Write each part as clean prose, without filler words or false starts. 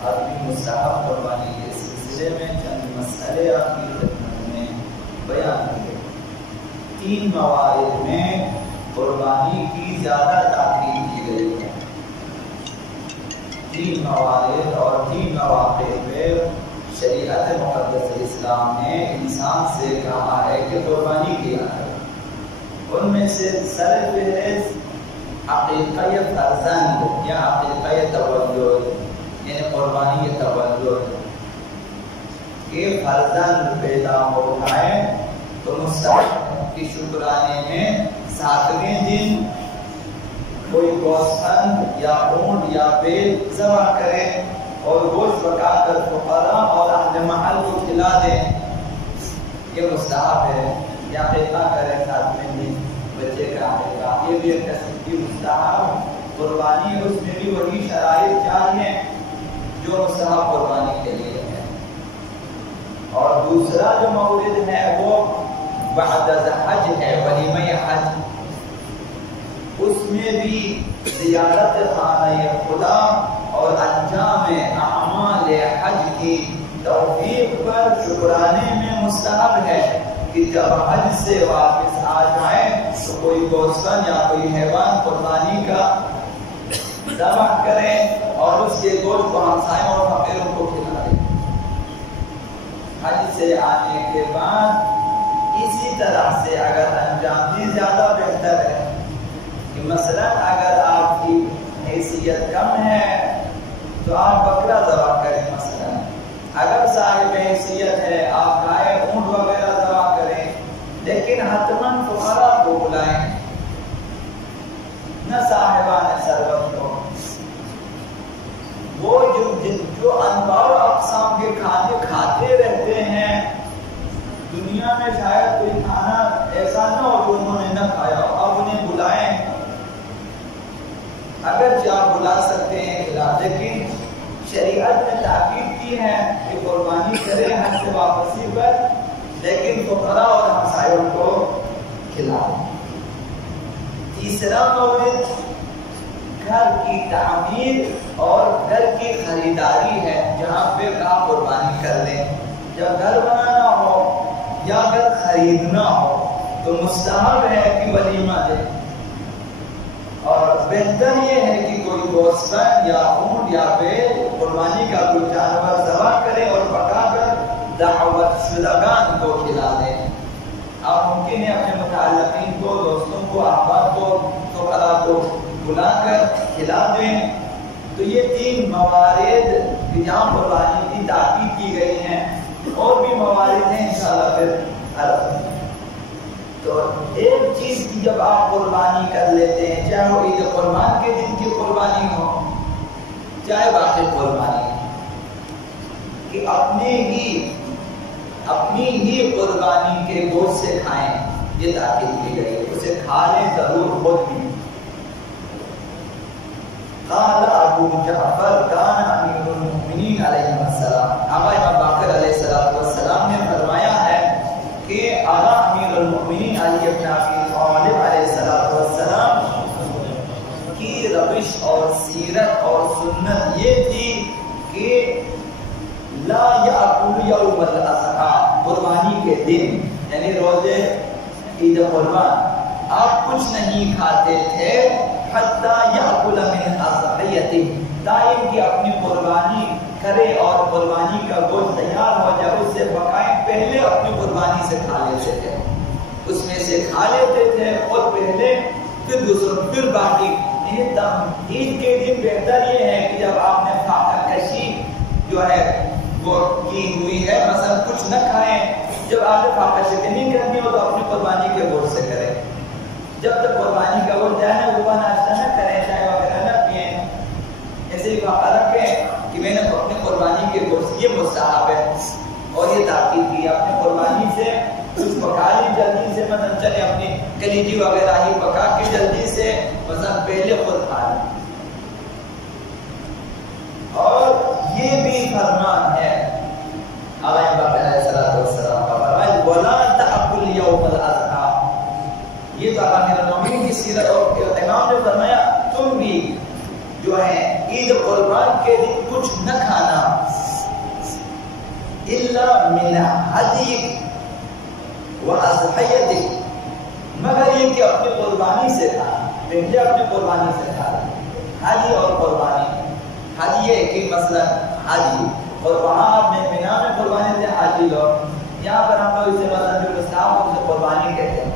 آدمی مستحب قربانی کے سلسلے میں چند مسئلے آپ کی خدمت میں بیان کیے۔ 3 موارد میں قربانی کی زیادہ تاکید کی گئی ہے۔ 3 موارد اور 3 مواقع پہ شریعت مقدس اسلام نے انسان سے کہا ہے کہ قربانی کیا ہے۔ ان میں سے سر فہرست عقیقہ فرزند یا عقیقہ تولد، یعنی قربانی تولد کہ فرزند پیدا ہو جائے تو مستحب کی شکرانے میں 7ویں دن کوئی گوسفند یا اونٹ یا بیل ذبح کرے اور گوشت پکا کر فقراء اور اہل محل کو کھلا دیں، یہ مستحب ہے۔ یا عقیقہ کرے 7ویں دن بچے کا عقیقہ، یہ بھی ایک قسم کی مستحب قربانی ہے۔ اس میں بھی وہی شرائط چاہیے جو مستحب قربانی کے لیے ہے۔ اور دوسرا جو مورد ہے وہ بعد حج ہے، ولیمہ حج۔ اس میں بھی زیارت خانہ خدا اور انجام اعمال حج کی توفیق پر شکرانے میں مستحب ہے کہ جب حج سے واپس آ جائیں تو کوئی گوسفند یا کوئی حیوان قربانی کا ذبح کریں اور اس کے گوشت کو ہمسایوں اور فقیروں کو کھلا دیں۔ حج سے آنے کے بعد اسی طرح سے اگر انجام دی زیادہ بہتر ہے کہ مثلا اگر آپ کی حیثیت کم ہے تو آپ بکرا ذبح کریں، مثلا اگر صاحب حیثیت ہے آپ گائے اونٹ وغیرہ ذبح کریں، لیکن حتماً فقراء کو بلائیں، نہ صاحبان ثروت کو۔ وہ جو انواع و اقسام کے کھانے کھاتے رہتے ہیں، دنیا میں شاید کوئی کھانا ایسا نہ ہو جو انہوں نے نہ کھایا ہو، آپ انہیں بلائیں۔ اگر آپ بلا سکتے ہیں کھلا، لیکن شریعت نے تاکید کی ہے کہ قربانی کریں حج سے واپسی پر، لیکن فقراء اور ہمسایوں کو کھلاؤ۔ تیسرا مورد گھر کی تعمیر اور گھر کی خریداری ہے، جہاں پہ آپ قربانی کر لیں۔ جب گھر بنانا ہو یا گھر خریدنا ہو تو مستحب ہے کہ ولیمہ دیں، اور بہتر یہ ہے کہ کوئی گوسفند یا اونٹ یا بیل قربانی کا کوئی جانور ذبح کرے اور پکا کر دعوت شدگان کو کھلا دیں۔ آپ ممکن ہے اپنے متعلقین کو، دوستوں کو، احباب کو، فقراء کو بلا کر کھلا دیں۔ تو یہ 3 موارد جہاں قربانی کی تاکید کی گئی ہیں، اور بھی موارد ہیں انشاءاللہ پھر عرض۔ تو ایک چیز کی جب آپ قربانی کر لیتے ہیں، چاہے وہ عید قربان کے دن کی قربانی ہو چاہے باقی قربانی، کہ اپنی ہی قربانی کے گوشت سے کھائیں، یہ تاکید کی گئی ہے۔ اسے کھا لیں ضرور خود بھی۔ قال ابو جعفر کان امیر المؤمنین علیہ السلام، آقا امام باقر علیہ السلام نے فرمایا ہے کہ آقا امیر المؤمنین علی بن ابی طالب علیہ السلام کی روش اور سیرت اور سنت یہ تھی کہ لا یأکل یوم الاضحیٰ، قربانی کے دن یعنی روزے عید قربان آپ کچھ نہیں کھاتے تھے، حتی یأکل من اضحیتہ، تاکہ کہ اپنی قربانی کرے اور قربانی کا گوشت تیار ہو جائے اس سے پکائیں، پہلے اپنی قربانی سے کھا لیتے تھے، اس میں سے کھا لیتے تھے اور پہلے پھر دوسروں پھر باقی۔ عید کے دن بہتر یہ ہے کہ جب آپ نے فاقہ کشی جو ہے وہ کی ہوئی ہے، مثلا کچھ نہ کھائیں، جب آپ نے فاقہ شکنی کرنی ہو تو اپنی قربانی کے گوشت سے کریں۔ جب تک قربانی کا گوشت جائے نا وہ ناشتہ نہ کریں، چائے وغیرہ نہ پئیں، ایسے ہی فاقہ رکھیں کہ میں نے اپنی قربانی کے گوشت، یہ مستحب ہے۔ اور یہ تاکید کی اپنی قربانی سے کچھ پکا لی جلدی سے، مثلا چلے اپنی کلیجی وغیرہ ہی پکا کے جلدی سے مثلا پہلے خود کھا لیں۔ اور یہ بھی فرمان ہے آقا باقر علیہ السلام کا فرمان وَلَا تَأْكُلْ يَوْمَ الْأَضْحَىٰ، یہ تو آقا امیر المؤمنین کی سیرت اور امام نے فرمایا تم بھی جو ہے عید قربان کے دن کچھ نہ کھانا من ہدیک وَأَضْحِيَتِكَ، مگر یہ کہ اپنی قربانی سے کھانا، پہلے اپنی قربانی سے کھانا، حدی اور قربانی۔ حدی ہے کہ مثلا حدی، اور وہاں آپ نے مینا میں قربانی سے حاجی لوگ، یہاں پر ہم لوگ اسے مثلا جو مستحب اسے قربانی کہتے ہیں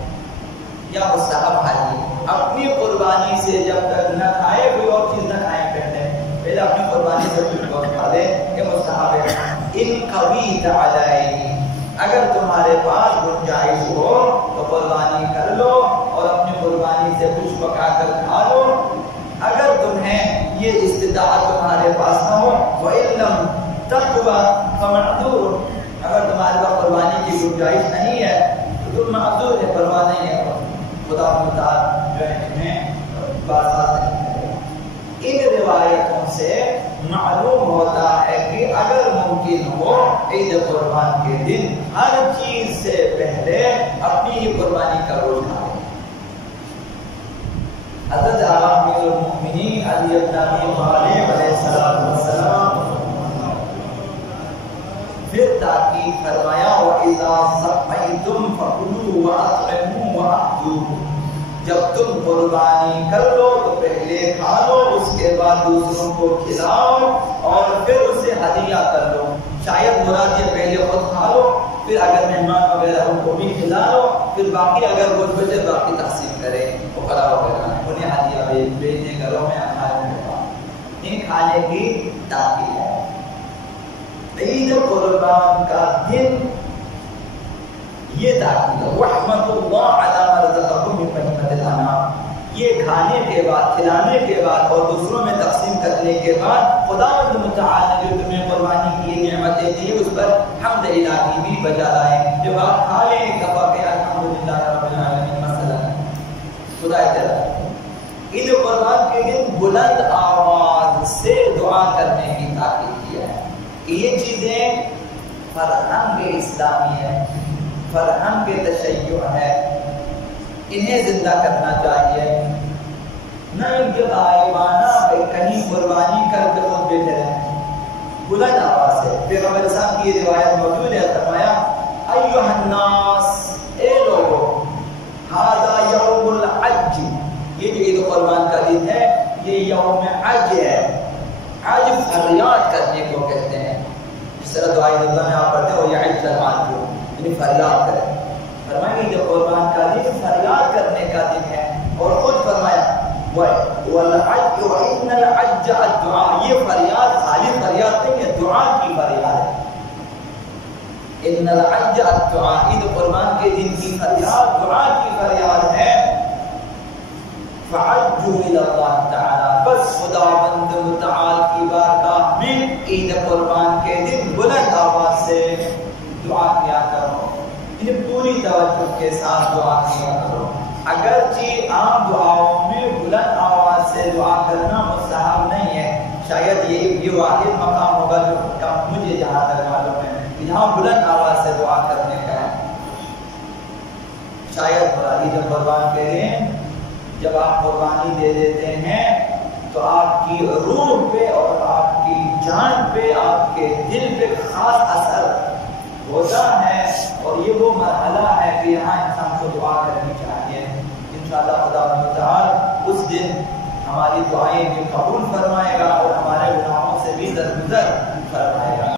یا مستحب حاجی۔ اپنی قربانی سے جب تک نہ کھائے کوئی اور چیز نہ کھائیں کہتے ہیں، پہلے اپنی قربانی سے کچھ کھا لیں، یہ مستحب ہے۔ ان قویت علیہ، اگر تمہارے پاس گنجائش ہو تو قربانی کر لو اور اپنی قربانی سے کچھ پکا کر کھا لو۔ اگر تمہیں یہ استطاعت تمہارے پاس نہ ہو، وَإِن لَّمْ تَقْوَ فَمَعْذُورٌ، اگر تمہارے پاس قربانی کی گنجائش نہیں ہے تو تم معذور ہے، پرواہ نہیں ہے، خدا متعال جو ہے تمہیں بازار نہیں کرے گا۔ ان روایتوں سے معلوم ہوتا ہے کہ اگر ممکن ہو عید قربان کے دن ہر چیز سے پہلے اپنی ہی قربانی کا گوشت کھائیں۔ حضرت امیر المؤمنین علی بن ابی طالب علیہ السلام پھر تاکید فرمایا وَإِذَا ذَبَحْتُمْ فَكُلُوا وَأَطْعِمُوا وَأَهْدُوا، جب تم قربانی کر لو تو پہلے کھا لو، اس کے بعد دوسروں کو کھلاؤ اور پھر اسے ہدیہ کر لو۔ شاید مراد یہ پہلے خود کھا لو، پھر اگر مہمان وغیرہ ان کو بھی کھلا لو، پھر باقی اگر کچھ بچے باقی تقسیم کریں، فقراء وغیرہ انہیں ہدیہ بھیجنے گھروں میں کھانے کا، ان کھانے کی تاکید ہے۔ عید قربان کا دن یہ تاکید ہے، وَاحْمَدُ اللَّهَ عَلَىٰ مَا رَزَقَكُم مِّن بَهِيمَةِ الْأَنْعَامِ، یہ کھانے کے بعد، کھلانے کے بعد اور دوسروں میں تقسیم کرنے کے بعد خدا متعال نے جو تمہیں قربانی کی نعمتیں دی اس پر حمد الہی بھی بجا لائیں۔ جب آپ کھا لیں ایک دفعہ کہ الحمدللہ رب العالمین مثلا، خدا تعالیٰ عید قربان کے دن بلند آواز سے دعا کرنے کی تاکید کیا ہے کہ یہ چیزیں فرہنگ اسلامی ہے، فرہنگ تشیع ہے، انہیں زندہ کرنا چاہیے، نہ ان کے غائبانہ کہیں قربانی کر کے خود بیٹھے رہیں۔ بلند آواز سے پیغمبر صاحب کی یہ روایت موجود ہے، فرمایا ایھا الناس، اے لوگو، ھذا یوم الحج، یہ جو عید قربان کا دن ہے یہ یوم حج ہے۔ حج فریاد کرنے کو کہتے ہیں، جس طرح دعائے اللہ میں آپ پڑھتے ہیں وہ یعج الحج، یعنی فریاد کریں۔ فرمایا کہ قربان کا دن فریاد کرنے کا دن ہے، اور خود فرمایا وَالْحَجُّ وَإِنَّ الْحَجَّ الدُّعَاء، یہ فریاد خالی فریاد نہیں ہے، دعا کی فریاد ہے۔ ان الحج الدعاء، عید قربان کے دن کی فریاد دعا کی فریاد ہے۔ فَعَجُّوا إِلَى اللَّهِ تَعَالَى، بس خداوند متعال کی بارگاہ میں عید قربان کے دن بلند آواز سے دعا کیا کرو، پوری توجہ کے ساتھ دعا کیا کرو۔ اگرچہ عام دعاؤں میں بلند آواز سے دعا کرنا مستحب نہیں ہے، شاید یہ واحد مقام ہوگا جو مجھے جہاں تک معلوم ہے یہاں بلند آواز سے دعا کرنے کا ہے۔ شاید عید قربان کے دن جب آپ قربانی دے دیتے ہیں تو آپ کی روح پہ اور آپ کی جان پہ، آپ کے دل پہ خاص اثر ہوتا ہے، اور یہ وہ مرحلہ ہے کہ یہاں انسان کو دعا کرنی چاہیے۔ انشاءاللہ خدا تعالی اس دن ہماری دعائیں بھی قبول فرمائے گا اور ہمارے گناہوں سے بھی درگزر فرمائے گا۔